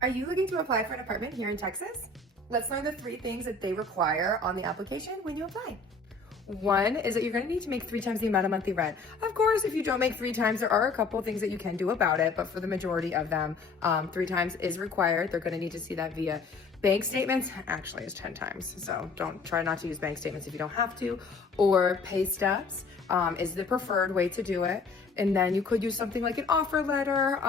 Are you looking to apply for an apartment here in Texas? Let's learn the 3 things that they require on the application when you apply. One is that you're going to need to make 3 times the amount of monthly rent. Of course, if you don't make 3 times, there are a couple things that you can do about it, but for the majority of them, 3 times is required. They're going to need to see that via bank statements. Actually, it's 10 times. So don't try not to use bank statements if you don't have to, or pay stubs is the preferred way to do it. And then you could use something like an offer letter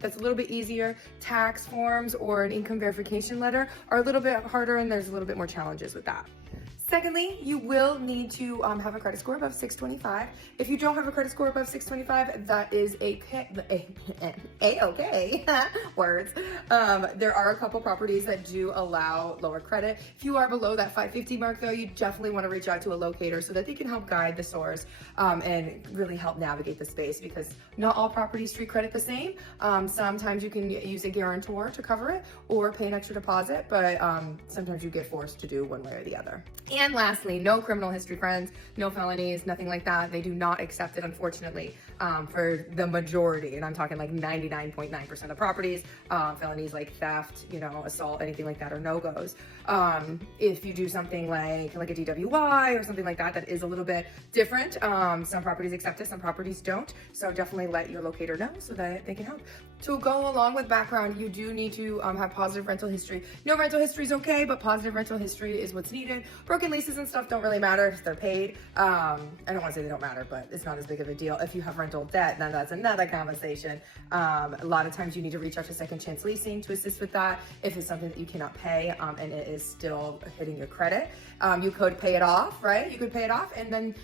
that's a little bit easier. Tax forms or an income verification letter are a little bit harder, and there's a little bit more challenges with that. Secondly, you will need to have a credit score above 625. If you don't have a credit score above 625, that is okay. Words. There are a couple properties that do allow lower credit. If you are below that 550 mark, though, you definitely want to reach out to a locator so that they can help guide the source and really help navigate the space, because not all properties treat credit the same. Sometimes you can use a guarantor to cover it or pay an extra deposit, but sometimes you get forced to do one way or the other. And lastly, no criminal history, friends, no felonies, nothing like that. They do not accept it, unfortunately, for the majority. And I'm talking like 99.9% of properties. Felonies like theft, assault, anything like that are no-goes. If you do something like a DWI or something like that, that is a little bit different. Some properties accept it, some properties don't. So definitely let your locator know so that they can help. To go along with background, you do need to have positive rental history. No rental history is okay, but positive rental history is what's needed. Broken leases and stuff don't really matter if they're paid. I don't want to say they don't matter, but it's not as big of a deal. If you have rental debt, then that's another conversation. A lot of times you need to reach out to Second Chance Leasing to assist with that if it's something that you cannot pay and it is still hitting your credit. You could pay it off, right? You could pay it off and then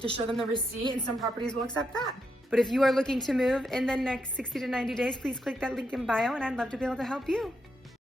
just show them the receipt, and some properties will accept that. But if you are looking to move in the next 60 to 90 days, please click that link in bio, and I'd love to be able to help you.